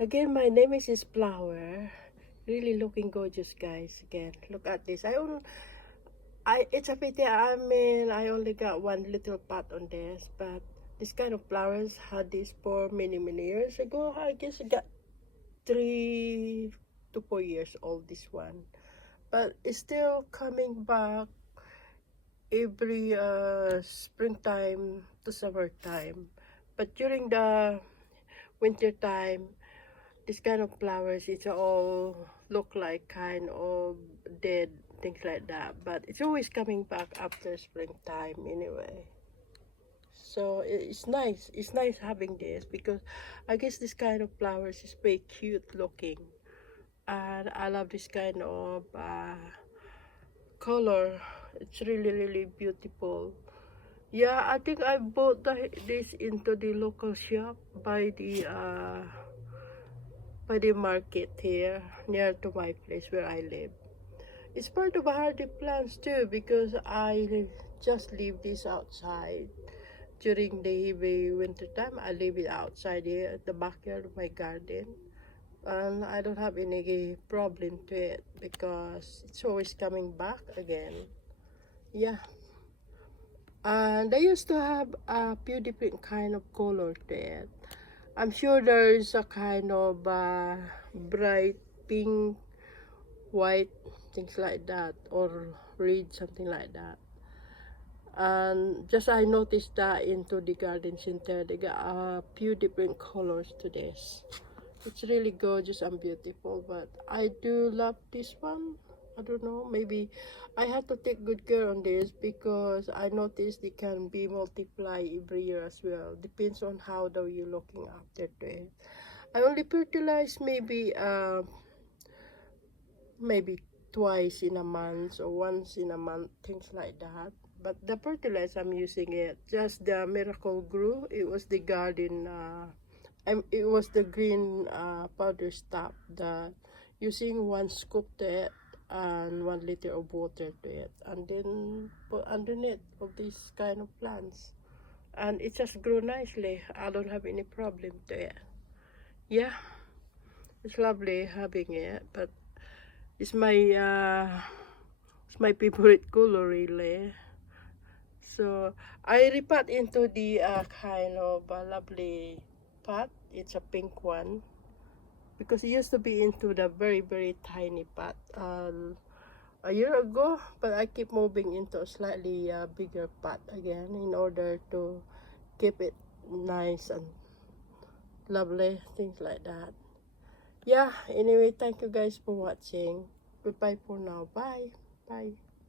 Again, my name is this flower. Really looking gorgeous, guys. Again, look at this. It's a pity. I only got one little pot on this, but this kind of flowers had this for many years ago. I guess I got 3 to 4 years old. This one, but it's still coming back every springtime to summertime. But during the winter time, this kind of flowers, it's all look like kind of dead, things like that, but it's always coming back after springtime anyway. So it's nice having this, because I guess this kind of flowers is very cute looking, and I love this kind of color. It's really beautiful. Yeah, I think I bought this into the local shop by the market here near to my place where I live. It's part of a hardy plants too, because I just leave this outside during the heavy winter time. I leave it outside here at the backyard of my garden, and I don't have any problem to it because it's always coming back again. Yeah, and I used to have a few different kind of color to it. I'm sure there's a kind of bright pink, white, things like that, or red, something like that. And just I noticed that into the garden center, they got a few different colors to this. It's really gorgeous and beautiful, but I do love this one. I don't know, maybe I have to take good care on this, because I noticed they can be multiply every year as well. Depends on how though you're looking after it. I only fertilize maybe twice in a month or once in a month, things like that. But the fertilizer I'm using it just the Miracle Grow. It was the garden it was the green powder stuff, the using 1 scoop to it and 1 liter of water to it, and then put underneath of these kind of plants, and it just grew nicely. I don't have any problem to it. Yeah, it's lovely having it, but it's my favorite color really. So I repot into the kind of lovely pot. It's a pink one, because it used to be into the very tiny pot a year ago, but I keep moving into a slightly bigger pot again in order to keep it nice and lovely, things like that. Yeah, anyway, thank you guys for watching. Goodbye for now. Bye.